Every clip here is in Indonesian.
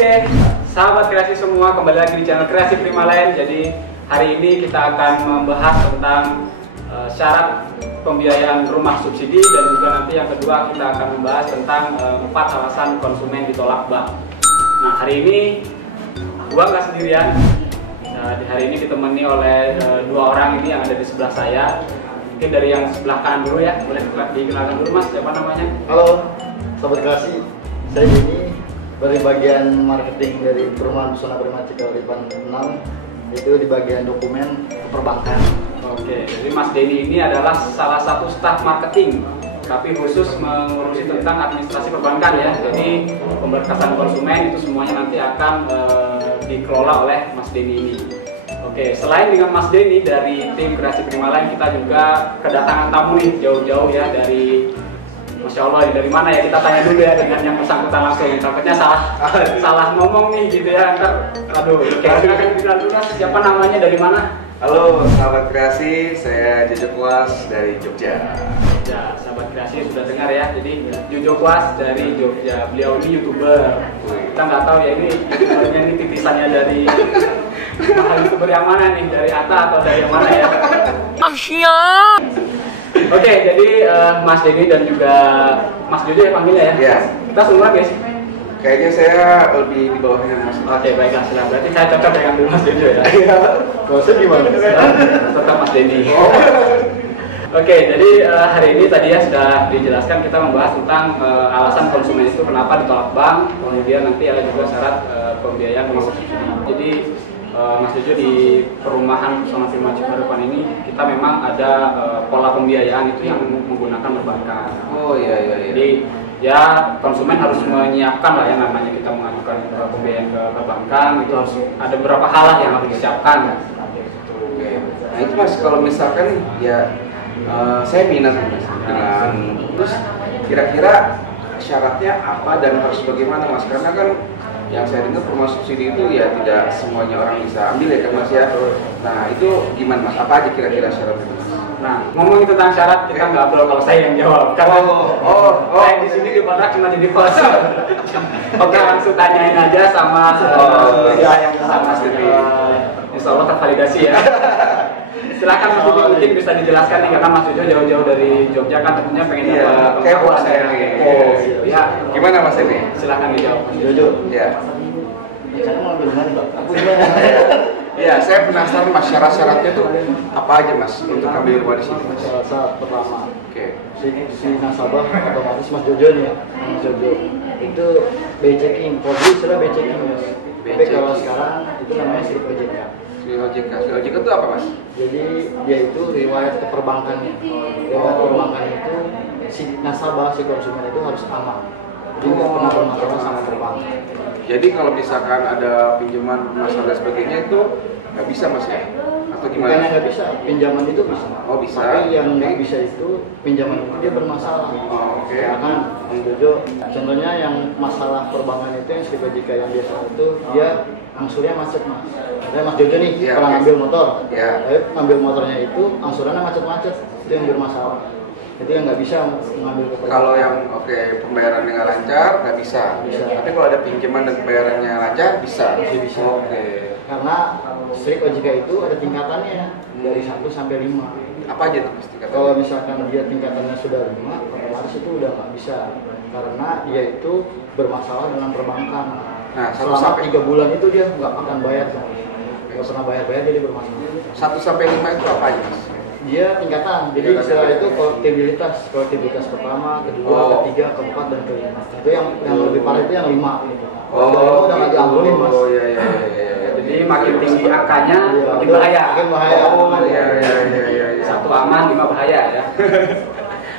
Oke, sahabat kreasi semua, kembali lagi di channel Kreasi Primalayan. Jadi hari ini kita akan membahas tentang syarat pembiayaan rumah subsidi, dan juga nanti yang kedua kita akan membahas tentang 4 alasan konsumen ditolak bank. Nah, hari ini gua nggak sendirian. Di hari ini ditemani oleh 2 orang ini yang ada di sebelah saya. Mungkin dari yang sebelah kanan dulu ya, boleh dikenalkan dulu Mas, siapa namanya? Halo, sahabat kreasi. Saya Denny, dari bagian marketing dari perumahan Pesona Prima Cikauripan 6, itu di bagian dokumen perbankan. Oke, jadi Mas Denny ini adalah salah satu staf marketing, tapi khusus mengurusi tentang administrasi perbankan ya. Jadi pemberkasan konsumen itu semuanya nanti akan dikelola oleh Mas Denny ini. Oke, selain dengan Mas Denny dari tim Kreasi Primalayan, kita juga kedatangan tamu nih jauh-jauh ya dari, Masya Allah, dari mana ya, kita tanya dulu ya dengan yang bersangkutan langsung. Takutnya salah ngomong nih gitu ya, ntar aduh. Oke, silakan dikenal dulu Mas, siapa namanya, dari mana? Halo sahabat kreasi, saya Jojo Kuas dari Jogja. Ya, sahabat kreasi sudah dengar ya, jadi Jojo Kuas dari Jogja. Beliau ini YouTuber. Kita nggak tahu ya ini titisannya dari YouTuber yang mana nih, dari Atta atau dari yang mana ya? Oke, jadi Mas Denny dan juga Mas Jojo ya panggilnya ya? Iya. Kita semua guys. Kayaknya saya lebih di bawahnya Mas. Oke, baiklah, silakan. Berarti saya cocok dengan Mas Jojo ya? Iya. Maksudnya gimana? Tetap Mas Denny. Oke, jadi hari ini tadi ya sudah dijelaskan, kita membahas tentang alasan konsumen itu kenapa ditolak bank, kemudian nanti ada juga syarat pembiayaan rumah subsidi. Jadi Mas Jojo, di perumahan Pesona Prima Cikauripan ini kita memang ada pola pembiayaan itu yang menggunakan perbankan. Oh iya. Jadi ya konsumen harus menyiapkan lah yang namanya kita mengajukan pembiayaan ke perbankan, itu harus ada beberapa hal lah yang harus disiapkan. Oke. Nah itu Mas, kalau misalkan ya saya minat Mas dengan, terus kira-kira syaratnya apa dan harus bagaimana Mas? Karena kan yang saya dengar rumah subsidi itu ya tidak semuanya orang bisa ambil ya kan Mas ya. Nah itu gimana Mas? Apa aja kira-kira syaratnya Mas? Nah, ngomongin tentang syarat, kita nggak perlu kalau saya yang jawab. Karena saya di sini di kontrak cuma jadi host. Oke, langsung tanyain aja sama yang sama sendiri. Insya Allah tervalidasi ya. Silakan Mas Jojo, mungkin bisa dijelaskan nih, karena Mas Jojo jauh-jauh dari Jogja kan, tentunya pengen dapat kepo saya nih. Ya, Gimana Mas ini? silakan dijawab Mas Jojo. Jojo. Ya. Saya mau bilang Pak. Aku gimana? Ya, saya penasaran Mas, syarat-syaratnya tuh apa aja Mas untuk ambil rumah di sini Mas? Syarat pertama, Oke. si nasabah otomatis Mas Jojo nih ya, Mas Jojo itu BI checking, kalau dulu istilah BI checking Mas. Tapi kalau sekarang itu namanya slip OJK. OJK itu apa Mas? Jadi dia itu riwayat ke perbankannya. Riwayat perbankan itu si nasabah, si konsumen itu harus aman. Jadi nggak pernah bermasalah sama perbankan. Jadi kalau misalkan ada pinjaman masalah dan sebagainya itu nggak bisa Mas ya? Atau Bukannya gimana? nggak bisa, pinjaman itu bisa. Oh, bisa. Tapi yang nggak bisa itu pinjaman itu dia bermasalah. Oh, oke. Ya kan, Mas Jojo. Contohnya yang masalah perbankan itu yang slip OJK yang biasa itu dia angsurnya macet Mas. Saya Mas Jojo nih Iya, pernah oke. ngambil motor. Iya. Tapi ngambil motornya itu angsurannya macet-macet, itu yang bermasalah. Itu yang nggak bisa mengambil ke perbankan. Kalau yang pembayarannya nggak lancar nggak bisa. Bisa. Tapi kalau ada pinjaman dan pembayarannya lancar bisa. Bisa. Oke. Karena slip OJK itu ada tingkatannya dari 1 sampai 5. Apa aja tuh Mas tingkatannya? Kalau misalkan dia tingkatannya sudah 5, otomatis itu udah nggak bisa, karena dia itu bermasalah dengan perbankan. Nah, 1 selama sampai 3 bulan itu dia nggak akan bayar, nggak pernah bayar jadi bermasalah. 1 sampai 5 itu apa aja Mas? Dia tingkatan, jadi Tingkatan istilah apa? itu kolektibilitas pertama, kedua, ketiga, keempat, dan kelima. Itu yang lebih parah itu yang 5. Oh, udah nggak diambilin Mas. Oh iya. Jadi makin tinggi angkanya, Iya, makin itu bahaya. makin bahaya. Oh, Iya. 1 aman, 5 bahaya ya.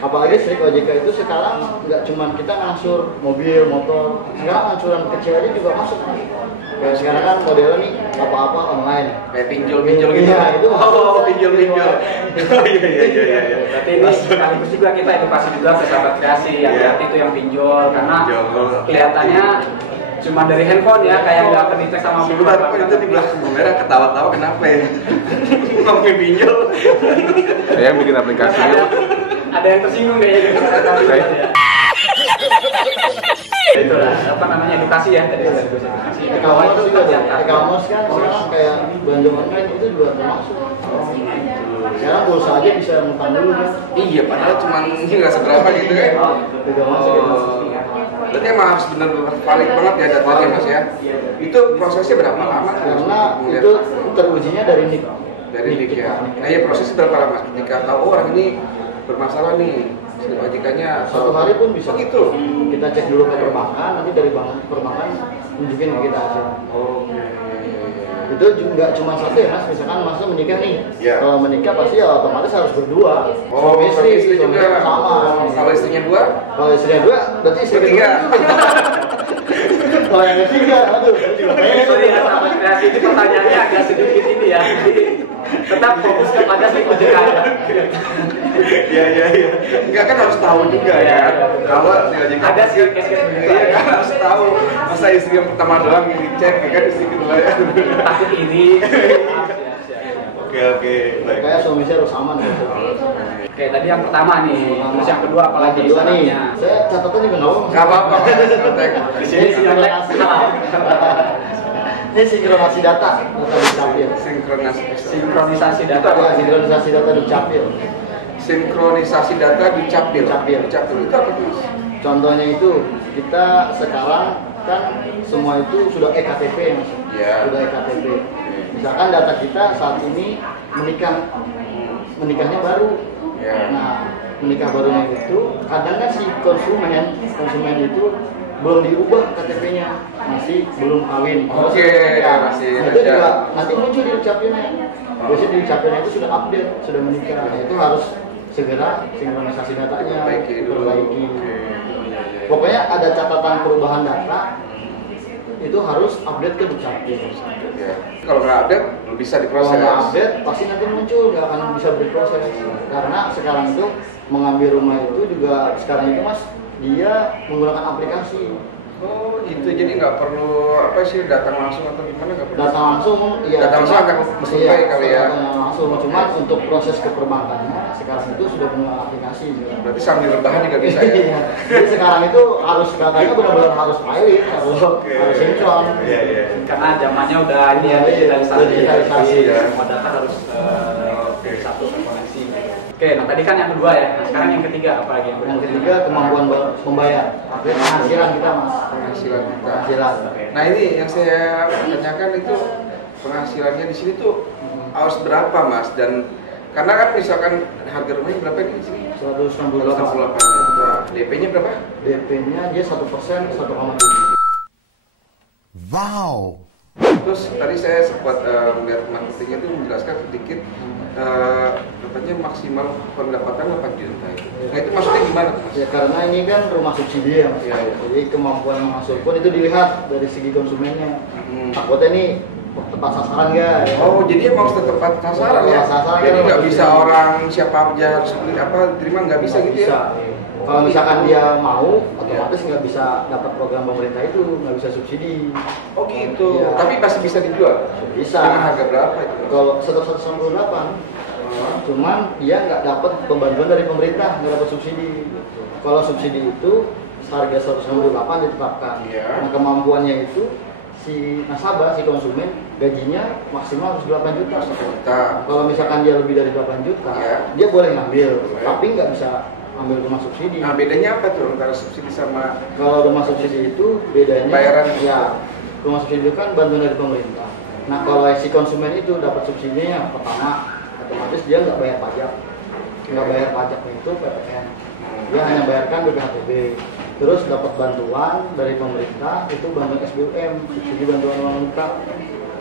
Apalagi slip OJK itu sekarang nggak cuma kita ngangsur mobil, motor, sekarang angsuran kecil aja juga masuk. Kayak sekarang kan modelnya nih apa-apa online. Kayak pinjol gitu. Iya, itu Oh, pinjol. Oh iya. Berarti ini sekaligus juga kita edukasi juga ke sahabat kreasi yang berarti itu yang pinjol, karena Pinjol. kelihatannya cuma dari handphone ya, kayak nggak terdetek sama Sebentar, kok itu di belakang kamera ketawa-tawa kenapa ya? Ngomongin pinjol. Saya yang bikin aplikasinya. Ada yang tersinggung kayaknya. Itulah apa namanya edukasi ya tadi sudah edukasi. E-commerce juga ada. E-commerce kan sekarang kayak belanja online itu juga termasuk. Sekarang pulsa aja bisa ngutang dulu kan. Iya, padahal cuma nggak seberapa gitu kan. Juga masuk gitu. Berarti emang harus benar-benar valid banget ya datanya Mas ya. Itu prosesnya berapa lama? Karena itu terujinya dari NIK. Dari NIK ya. Nah ya prosesnya berapa lama? Ketika tahu orang ini bermasalah nih, OJK-nya 1 hari pun bisa. Begitu. Kita cek dulu ke perbankan, nanti dari perbankan tunjukin ke kita hasil. Oke. Itu juga cuma satu ya Mas, misalkan Mas menikah nih. Ya. Kalau menikah pasti ya otomatis harus berdua. Oh, Suami istri juga sama. Kalau istrinya 2? Kalau istrinya 2, berarti istri Bertiga. Kalau yang ketiga, aduh, saya juga pengen. Sorry ya, sahabat kreasi ini pertanyaannya agak sedikit ini ya. Jadi tetap fokus kepada si OJK. Iya. Enggak kan harus tahu juga ya. Kalau si OJK Ada sih case-case begitu. Iya kan harus tahu. Masa istri yang pertama doang yang dicek ya kan istri kedua ya. Takut ini. Oke, baik. Kayak suami saya harus aman gitu. Oke, tadi yang pertama nih. Terus yang kedua apalagi Yang kedua nih, istilahnya? saya catatan juga nggak apa-apa. Enggak apa-apa. Di sini sinkronisasi. Ini sinkronisasi data dukcapil. Sinkronisasi data. Ya, sinkronisasi data dukcapil. Sinkronisasi data di Capil. Capil. Capil itu apa tuh? Contohnya itu kita sekarang kan semua itu sudah ektp ya Mas. Iya. Sudah ektp. Misalkan data kita saat ini menikahnya baru. Iya. Nah, menikah barunya itu kadang kan si konsumen itu belum diubah KTP-nya, masih belum kawin. Oke, Ya, masih nah, itu ada. juga nanti muncul di dukcapilnya. Biasanya di dukcapilnya itu sudah update, sudah menikah. Nah, itu harus segera sinkronisasi datanya, Perbaiki dulu. diperbaiki. Oke. Pokoknya ada catatan perubahan data itu harus update ke dukcapil. Ya. Kalau nggak update belum bisa Kalau diproses. nggak update pasti nanti muncul, nggak akan bisa berproses. Karena sekarang itu mengambil rumah itu juga sekarang itu Mas dia menggunakan aplikasi. Oh gitu, jadi nggak perlu apa sih datang langsung atau gimana nggak perlu? Datang langsung, iya. Datang langsung akan survei kali ya. Datang langsung, cuman untuk proses ke perbankannya sekarang itu sudah punya aplikasi. Berarti sambil rebahan juga bisa ya? Iya. Jadi sekarang itu harus datanya benar-benar harus pilot, harus sinkron. Iya. Karena zamannya udah ini ya Iya, digitalisasi. digitalisasi, Jadi, ya. semua data harus satu terkoneksi. Oke, nah tadi kan yang kedua ya. Nah, sekarang yang ketiga apa lagi yang Yang berikutnya? ketiga kemampuan membayar, penghasilan kita Mas. Penghasilan kita. Penghasilan. Nah ini yang saya tanyakan itu penghasilannya di sini tuh harus berapa Mas? Dan karena kan misalkan harga rumahnya berapa nih di sini? 168. 168 juta. DP-nya berapa? DP-nya dia 1%, 1,7. Wow. Terus tadi saya sempat melihat marketingnya itu menjelaskan sedikit katanya maksimal pendapatan 8 juta itu. Nah itu maksudnya gimana Mas? Ya karena ini kan rumah subsidi ya Mas. Iya, iya. Jadi kemampuan menghasil pun itu dilihat dari segi konsumennya. Hmm. Takutnya ini tepat sasaran nggak? Ya? Oh jadi emang harus tepat sasaran ya? Tepat sasaran, Jadi ya, nggak Mas. bisa orang siapa aja harus beli apa terima nggak bisa gitu Bisa. ya? Kalau misalkan dia mau, otomatis nggak bisa dapat program pemerintah itu, nggak bisa subsidi. Oh gitu. Iya. Tapi pasti bisa dijual. Bisa. Dengan harga berapa itu? Kalau 198, cuman dia nggak dapat pembantuan dari pemerintah, nggak dapat subsidi. Kalau subsidi itu harga 198 ditetapkan. Iya. Nah kemampuannya itu si nasabah, si konsumen gajinya maksimal harus 8 juta. Juta. Kalau misalkan dia lebih dari 8 juta, Iya. dia boleh ngambil, Boleh. tapi nggak bisa ambil rumah subsidi. Nah bedanya apa tuh antara subsidi sama Kalau rumah subsidi itu bedanya Bayaran. ya rumah subsidi itu kan bantuan dari pemerintah. Nah kalau si konsumen itu dapat subsidinya pertama otomatis dia nggak bayar pajak, nggak bayar pajaknya itu PPN, dia hanya bayarkan BPHTB. Terus dapat bantuan dari pemerintah itu bantuan SBUM, subsidi bantuan uang muka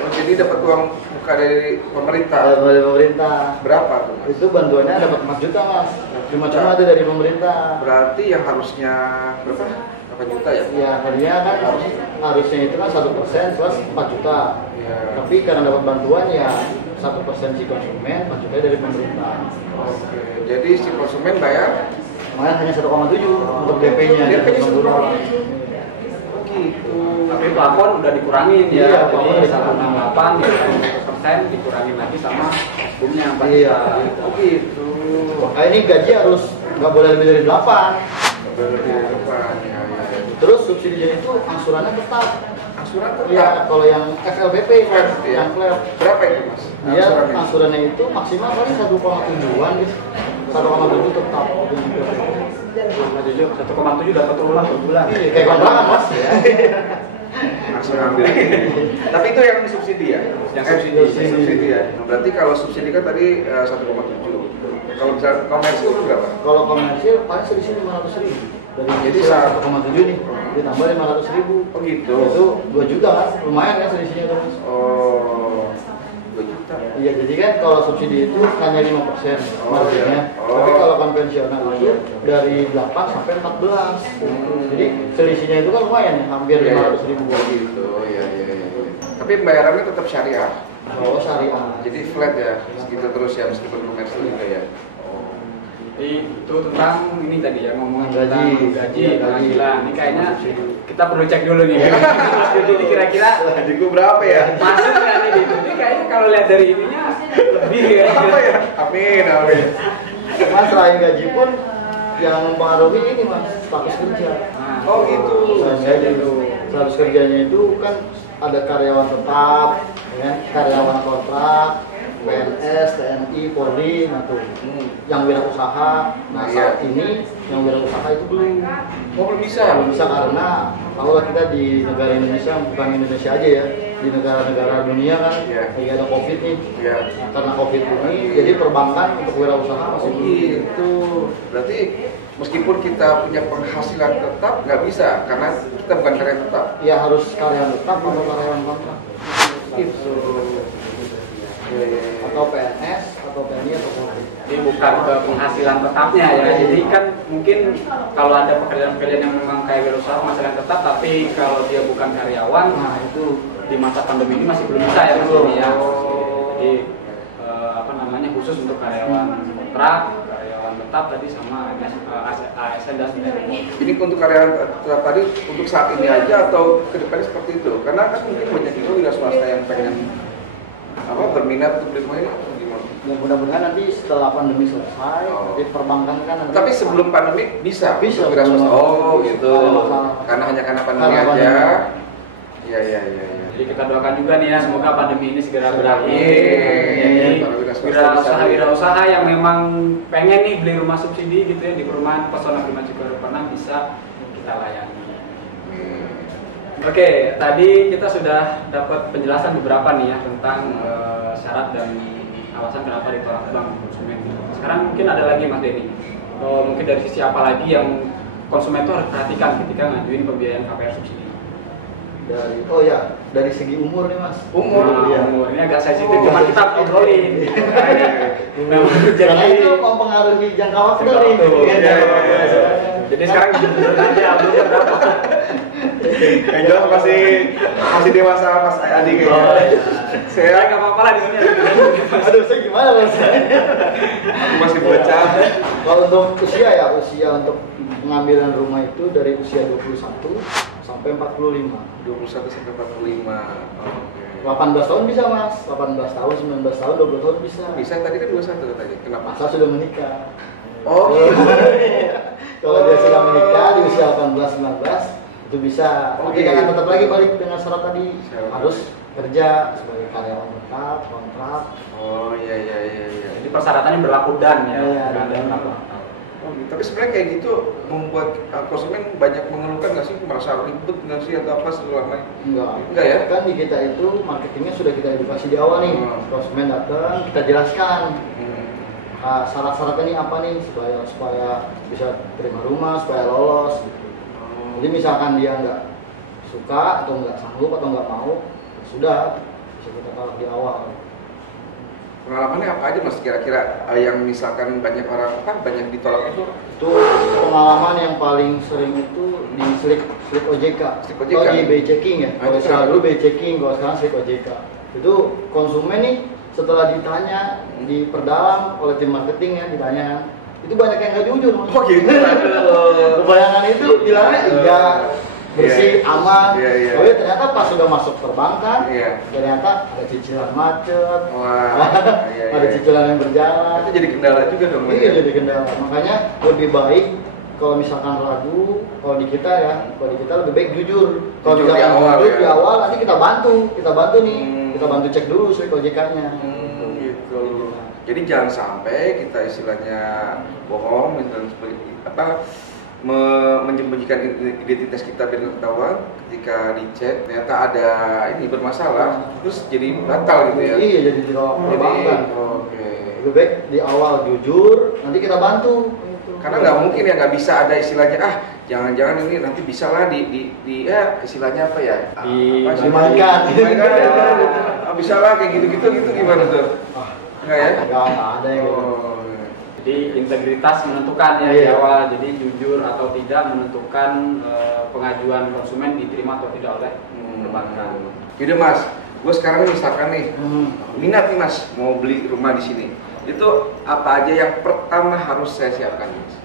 Oh jadi dapat uang muka dari pemerintah. dari pemerintah. Berapa tuh Mas? Itu bantuannya dapat 4 juta Mas, cuma itu dari pemerintah. Berarti yang harusnya berapa? 8 juta ya? Ya tadinya kan harusnya itu kan 1% plus 4 juta. Iya. Tapi karena dapat bantuan ya 1% si konsumen, 4 juta dari pemerintah. Oke. Jadi si konsumen bayar Makanya hanya 1,7 untuk DP-nya. DP-nya 1,7. Oh gitu. Tapi plafon udah dikurangin Iya, ya. plafon Jadi udah 168 1% dikurangin lagi sama sebelumnya 4 Iya. juta. Oh gitu. Makanya ini gaji harus nggak boleh lebih dari 8. Lebih depan ya. Terus subsidinya itu angsurannya tetap. Angsuran tetap. Iya, kalau yang FLBP Flat, ya. yang flat. Berapa itu mas? Dia angsurannya itu maksimal paling 1,7-an gitu. 1,7 tetap dengan FLBP. 1,7 dapat ulang per bulan. Iya, kayak kontrakan mas ya. Langsung ambil. Tapi itu yang subsidi ya? Yang subsidi ya. Nah, berarti kalau subsidi kan tadi 1,7. Kalau misalnya komersil itu berapa? Kalau komersil paling selisih 500.000. Dari Jadi 1,7 nih ditambah 500.000. Oh gitu. Itu 2 juta kan, lumayan kan selisihnya tuh mas. Oh, 2 juta. Iya, jadi kan kalau subsidi itu hanya 5% marginnya. Oh. Tapi kalau konvensional itu dari 8 sampai 14. Jadi selisihnya itu kan lumayan ya, hampir 500.000. Oh gitu, iya. Tapi pembayarannya tetap syariah. Kalau syariah. Jadi flat ya, segitu terus ya meskipun komersil juga ya. Jadi itu tentang ini tadi ya, ngomongin Gaji. tentang gaji, Iya, gaji. penghasilan. Ini kayaknya kita perlu cek dulu nih. Jadi ini kira-kira Gajiku berapa ya? masuk nggak nih gitu? Ini kayaknya kalau lihat dari ininya lebih ya. Apa ya? Amin. Mas selain gaji pun yang mempengaruhi ini mas, status kerja. Nah, Oh gitu. Selain gaji itu, status kerjanya itu kan ada karyawan tetap, ya, karyawan kontrak, PNS, TNI, Polri, nah tuh. Yang wirausaha, nah Iya. saat ini yang wirausaha itu belum Belum bisa. bisa karena kalau kita di negara Indonesia, bukan Indonesia aja ya, di negara-negara dunia kan Iya. lagi ada COVID nih. Iya. Nah, karena COVID ini, jadi perbankan untuk wirausaha masih Oh belum. gitu. Berarti meskipun kita punya penghasilan tetap nggak bisa karena kita bukan karyawan tetap. Ya harus karyawan tetap atau karyawan kontrak. Gitu. Atau PNS, atau TNI, atau Polri. Jadi bukan ke penghasilan tetapnya ya. Jadi kan mungkin kalau ada pekerjaan-pekerjaan yang memang kayak wirausaha penghasilan tetap, tapi kalau dia bukan karyawan, Nah itu di masa pandemi ini masih belum bisa ya mas ini ya. Jadi apa namanya, khusus untuk karyawan kontrak, karyawan tetap tadi sama ASN dan sebagainya. Ini untuk karyawan tetap tadi untuk saat ini aja atau kedepannya seperti itu? Karena kan mungkin banyak juga swasta yang pengen berminat untuk beli rumah ini atau gimana? ya mudah-mudahan nanti setelah pandemi selesai, Oh. nanti perbankan kan nanti. Tapi sebelum pandemi bisa? Bisa, untuk wira swasta? sebelum- Oh gitu. Nggak ada masalah. Karena hanya karena pandemi Karena aja. pandemi. Iya. Jadi kita doakan juga nih ya, semoga pandemi ini segera berakhir. Amin. Jadi wirausaha yang memang pengen nih beli rumah subsidi gitu ya di perumahan Pesona Prima Cikarupana bisa kita layani. Oke, tadi kita sudah dapat penjelasan beberapa nih ya tentang syarat dan alasan kenapa ditolak bank konsumen. Sekarang mungkin ada lagi Mas Denny. Mungkin dari sisi apa lagi yang konsumen itu harus perhatikan ketika ngajuin pembiayaan KPR subsidi? Dari segi umur nih mas. Umur, Iya. umur ini agak sensitif, cuma kita ngobrolin. Nah, Karena jadi itu mempengaruhi jangka waktu Jangka nih. waktu. Iya. jadi sekarang jujur aja, belum berapa. Yang jelas masih dewasa Mas Adi kayaknya. Saya nggak apa-apa lah di sini. Aduh, saya gimana mas? Aku masih bocah. Kalau untuk usia untuk pengambilan rumah itu dari usia 21 sampai 45. 21 sampai 45. Oke. 18 tahun bisa mas, 18 tahun, 19 tahun, 20 tahun bisa. Bisa tadi kan 21 katanya. Kenapa? Masa sudah menikah. Oh gitu. Kalau dia sudah menikah di usia 18, 19 itu bisa. Oh, Tapi iya. jangan tetap lagi balik dengan syarat tadi Syarat. harus kerja sebagai karyawan tetap, kontrak. Oh iya. Jadi persyaratannya berlaku dan ya, Iya, nggak ada dan. berlaku. Oh, gitu. Tapi sebenarnya kayak gitu membuat konsumen banyak mengeluhkan nggak sih, merasa ribet nggak sih atau apa segala macam? Enggak ya? Kan di kita itu marketingnya sudah kita edukasi di awal nih. Konsumen datang, kita jelaskan. Syarat-syaratnya ini apa nih supaya bisa terima rumah, supaya lolos gitu. Jadi misalkan dia nggak suka atau nggak sanggup atau nggak mau, ya sudah bisa kita tolak di awal. Pengalamannya apa aja Mas kira-kira yang misalkan banyak orang banyak ditolak itu? Itu pengalaman yang paling sering itu di slip OJK. Slip OJK? Kalau di BI checking ya. Ah, Kalau itu sekarang apa? dulu BI checking, kalau sekarang slip OJK. Itu konsumen nih setelah ditanya, diperdalam oleh tim marketing ya, ditanya, itu banyak yang nggak jujur. Mas. Oh gitu. Kebayangan itu bilangnya iya, bersih, aman. Iya. Tapi ternyata pas sudah masuk perbankan, Iya. ternyata ada cicilan macet, Wah. Iya. ada cicilan yang berjalan. Itu jadi kendala juga dong. Mas, Iya ya? jadi kendala. Makanya lebih baik kalau misalkan ragu, kalau di kita lebih baik jujur. Kalau Jujur di misalkan awal, jujur ya. di awal nanti kita bantu nih, kita bantu cek dulu slip OJK-nya. Gitu. Jadi jangan sampai kita istilahnya bohong dan menyembunyikan identitas kita biar nggak ketahuan. Ketika dicek ternyata ada ini bermasalah, terus jadi batal gitu ya. Iya, jadi ditolak perbankan. Oke. Lebih baik di awal jujur, nanti kita bantu. Karena nggak mungkin ya, nggak bisa ada istilahnya jangan-jangan ini nanti bisa lah di istilahnya apa ya? Dimainkan. Bisa lah kayak gitu gimana tuh? Nggak ya? Nggak ada yang gitu. Jadi integritas menentukan ya di awal. Jadi jujur atau tidak menentukan pengajuan konsumen diterima atau tidak oleh perbankan. Yaudah Mas, gue sekarang misalkan nih minat nih Mas mau beli rumah di sini. Itu apa aja yang pertama harus saya siapkan Mas?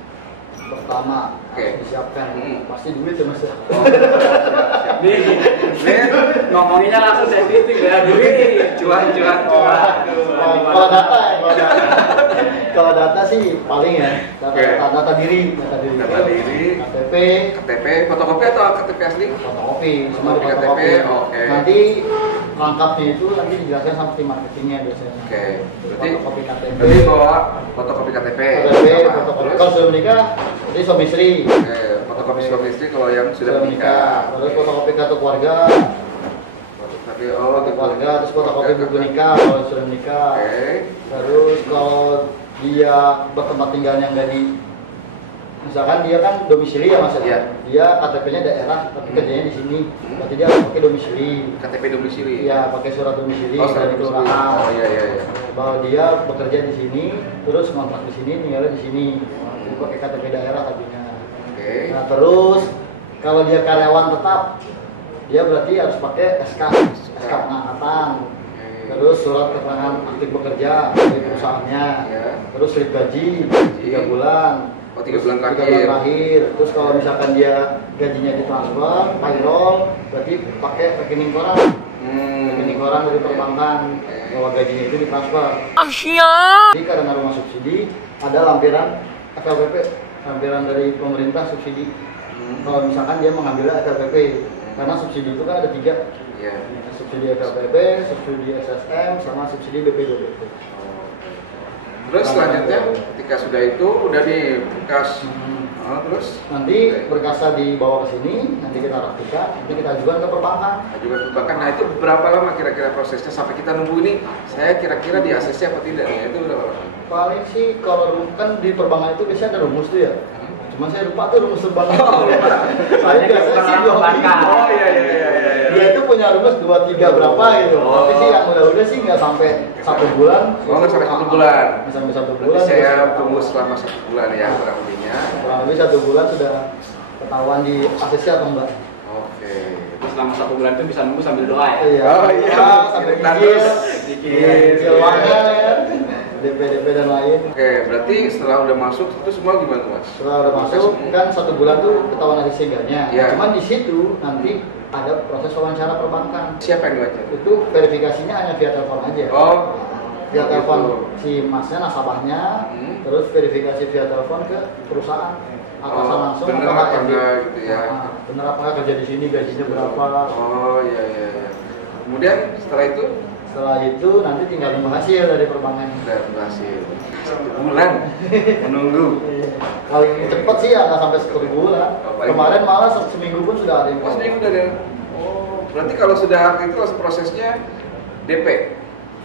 Pertama harus disiapkan pasti duit ya Mas. Nih ngomonginnya langsung sensitif ya, duit cuan. Kalau data kalau data sih paling ya data diri KTP fotokopi atau KTP asli? Fotokopi semua di KTP. fotokopi. Nanti lengkapnya itu nanti dijelaskan sama tim marketingnya biasanya. Berarti fotokopi KTP. Berarti bawa fotokopi KTP. Fotokopi kalau sudah menikah jadi suami istri. Fotokopi suami istri kalau yang sudah menikah. Terus fotokopi kartu keluarga. Tapi Kartu keluarga, terus fotokopi buku nikah kalau sudah menikah. Terus kalau dia bertempat tinggalnya nggak di, misalkan dia kan domisili ya Mas, dia KTP-nya daerah tapi kerjanya di sini, berarti dia harus pakai domisili. KTP domisili. Iya, pakai surat domisili domisili. dari kelurahan. Iya. Bahwa dia bekerja di sini, terus kontrak di sini, tinggalnya di sini. Jadi pakai KTP daerah tadinya. Nah terus kalau dia karyawan tetap, dia berarti harus pakai SK pengangkatan. Terus surat keterangan aktif bekerja dari perusahaannya, terus slip gaji 3 bulan, 3 bulan terakhir. Terus kalau misalkan dia gajinya ditransfer, payroll, berarti pakai rekening koran, rekening koran dari perbankan bahwa gajinya itu ditransfer. Jadi karena rumah subsidi ada lampiran FLPP, lampiran dari pemerintah subsidi. Kalau misalkan dia mengambil FLPP, karena subsidi itu kan ada 3. Subsidi FLPP, subsidi SSM, sama subsidi BP2BP. Terus selanjutnya ketika sudah itu udah di berkas, terus nanti berkasnya dibawa ke sini, nanti kita rapikan, nanti kita ajukan ke perbankan. Nah itu berapa lama kira-kira prosesnya sampai kita nunggu ini? Saya kira-kira di ACC apa tidak? Itu berapa lama? Paling sih kalau kan di perbankan itu biasanya ada rumus tuh ya. Cuman saya lupa tuh rumus perbankan. Saya biasanya sih perbankan. Iya. Dia itu punya rumus 2-3 berapa gitu. Tapi sih yang udah sih nggak sampai 1 bulan. Nggak sampai 1 bulan. Nggak sampai 1 bulan. Berarti saya tunggu selama 1 bulan ya kurang lebihnya. Kurang lebih 1 bulan sudah ketahuan di ACC atau enggak. Terus selama 1 bulan itu bisa nunggu sambil doa ya? Iya. Sambil dikit uangnya ya. DP dan lain. Berarti setelah udah masuk itu semua gimana Mas? Setelah udah masuk kan 1 bulan tuh ketahuan ada singgahnya. Cuman di situ nanti ada proses wawancara perbankan. Siapa yang wawancara? Itu verifikasinya hanya via telepon aja. Via telepon si masnya, nasabahnya, terus verifikasi via telepon ke perusahaan. Atasan langsung bener apa enggak gitu ya? Bener apa enggak kerja di sini, gajinya berapa? Iya. Kemudian setelah itu nanti tinggal nunggu hasil dari perbankan. Nunggu hasil 1 bulan menunggu. Paling cepat sih ya nggak sampai 1 bulan. Kemarin malah seminggu pun sudah ada yang. Seminggu udah ada. Berarti kalau sudah itu langsung prosesnya DP.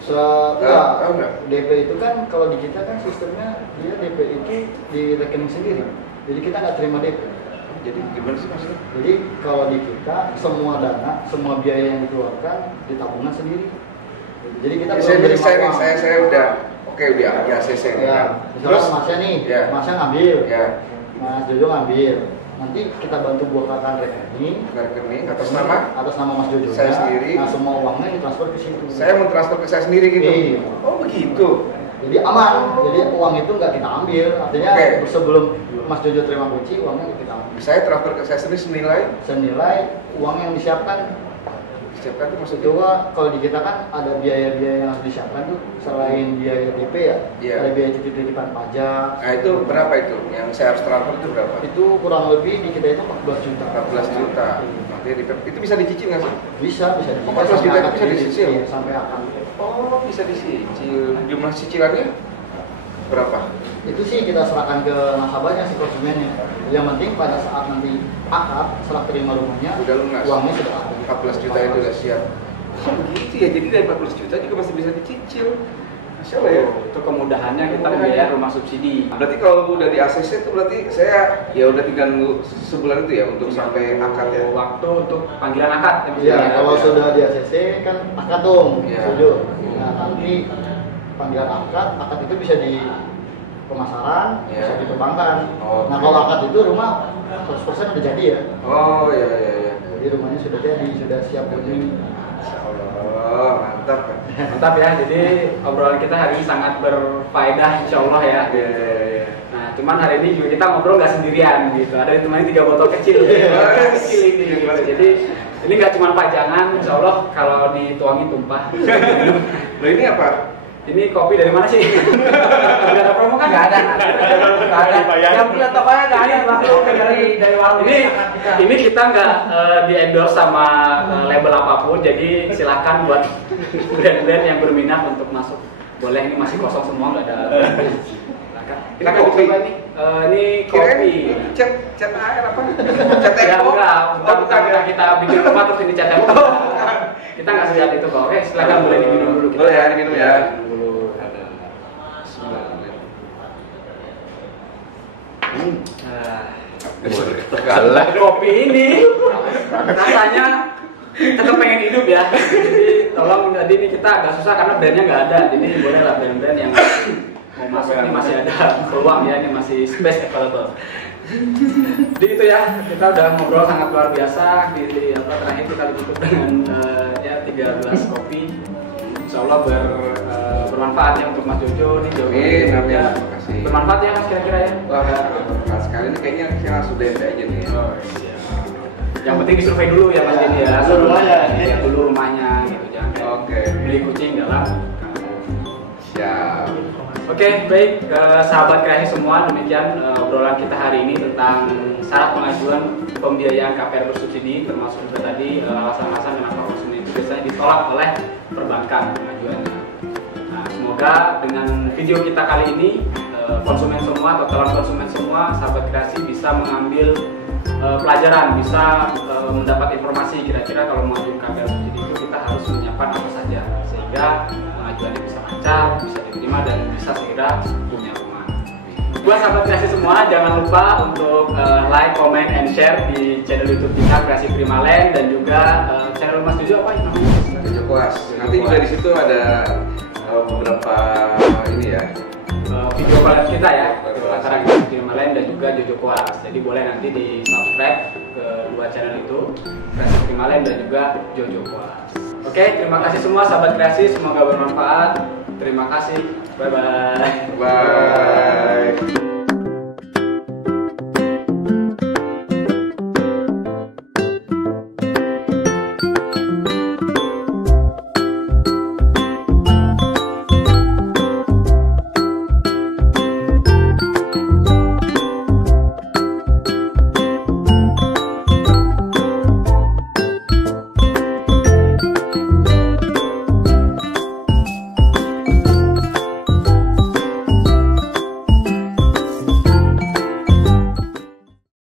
Enggak. DP itu kan kalau di kita kan sistemnya dia DP itu di rekening sendiri. Jadi kita nggak terima DP. Jadi gimana sih maksudnya? Jadi kalau di kita semua dana, semua biaya yang dikeluarkan di tabungan sendiri. Jadi kita saya udah udah di ACC ya. Terus Masnya nih, Masnya ngambil, Mas Jojo ngambil. Nanti kita bantu bukakan rekening atas nama Mas Jojo. Saya sendiri. Nah semua uangnya ditransfer ke situ. Saya mentransfer ke saya sendiri gitu. Iya. Oh begitu. Jadi aman. Jadi uang itu nggak kita ambil. Artinya sebelum Mas Jojo terima kunci, uangnya kita ambil. Saya transfer ke saya sendiri senilai uang yang disiapkan disiapkan tuh maksudnya? Itu kalau di kita kan ada biaya-biaya yang harus disiapkan tuh, selain biaya DP ya, Iya. ada biaya titipan pajak. Nah itu berapa itu? Yang saya harus transfer itu berapa? Itu kurang lebih di kita itu 14 juta. 14 juta. Makanya itu bisa dicicil nggak sih? Bisa dicicil. 14 juta itu bisa Sampai dicicil? iya, sampai akan. Oh bisa dicicil. Jumlah cicilannya berapa? Itu sih kita serahkan ke nasabahnya si konsumennya. Yang penting pada saat nanti akad serah terima rumahnya Udah lunas. uangnya sudah ada. 14 juta itu udah siap. Oh begitu ya, jadi dari 14 juta juga masih bisa dicicil. Masya Allah ya. Itu kemudahannya kita membayar rumah subsidi. Berarti kalau udah di ACC itu berarti saya ya udah tinggal nunggu sebulan itu ya untuk sampai akad ya. Waktu untuk panggilan akad. Iya, kalau sudah di ACC kan akad dong, Iya. setuju. Nah, nanti panggilan akad itu bisa di pemasaran, Iya. bisa di perbankan. Oh, Nah, oke. kalau akad itu rumah 100% udah jadi ya. Oh iya iya iya. Jadi rumahnya sudah jadi, sudah siap huni. Masya Allah, mantap kan. Mantap ya, jadi obrolan kita hari ini sangat berfaedah insya Allah ya. Iya iya iya. Nah, cuman hari ini juga kita ngobrol nggak sendirian gitu. Ada ditemani 3 botol kecil. Kecil ini. Gitu. Jadi ini nggak cuma pajangan, insya Allah kalau dituangi tumpah. Loh ini apa? Ini kopi dari mana sih? Nggak ada promo kan? Nggak ada. Yang punya tokonya nggak ada, langsung dari warung. Ini kita nggak di endorse sama label apapun, jadi silakan buat brand-brand yang berminat untuk masuk. Boleh, ini masih kosong semua, nggak ada. Silakan. Kita Ini kopi kopi. coba nih. Ini kopi. Kirain cat air apa? Cat Ya teko? enggak, Oh, bukan ya. kita bikin rumah terus ini catnya. Kita nggak sejahat itu kok. Oke, silakan boleh diminum dulu. Boleh ya, diminum ya. Minum dulu. Kalah. Kopi ini rasanya tetap pengen hidup ya. Jadi tolong, jadi ini kita agak susah karena brandnya nggak ada. Jadi boleh lah brand-brand yang mau masuk ini masih ada peluang ya, ini masih space available. Jadi itu ya, kita udah ngobrol sangat luar biasa. Di terakhir kita ditutup dengan ya 13 kopi. Insya Allah bermanfaat ya untuk Mas Jojo nih. Amin, amin. Terima kasih. Bermanfaat ya Mas kira-kira ya. Wah, bermanfaat sekali ini kayaknya saya langsung DP aja nih. Oh, iya. Yang penting disurvei dulu ya Mas Denny ya. Dulu rumahnya. Lihat dulu rumahnya gitu, jangan kayak Oke. beli kucing dalam. Siap. Oke, baik sahabat kreasi semua, demikian obrolan kita hari ini tentang syarat pengajuan pembiayaan KPR bersubsidi, termasuk juga tadi alasan-alasan kenapa konsumen itu biasanya ditolak oleh perbankan pengajuannya. Nah, semoga dengan video kita kali ini konsumen semua atau calon konsumen semua, sahabat kreasi bisa mengambil pelajaran, bisa mendapat informasi kira-kira kalau mengajukan KPR bersubsidi itu kita harus menyiapkan apa saja sehingga pengajuannya bisa lancar, bisa diterima dan bisa segera punya rumah. Buat sahabat kreasi semua, jangan lupa untuk like, comment, and share di channel YouTube kita Kreasi Primalen dan juga channel Mas Jojo apa namanya? Jojo Koas. Nanti juga di situ ada beberapa ini ya. Video collab kita ya, antara Kreasi Primalen dan juga Jojo Koas. Jadi boleh nanti di subscribe ke dua channel itu, Kreasi Primalen dan juga Jojo Koas. Oke, terima kasih semua sahabat kreasi, semoga bermanfaat. Terima kasih, bye bye. Bye.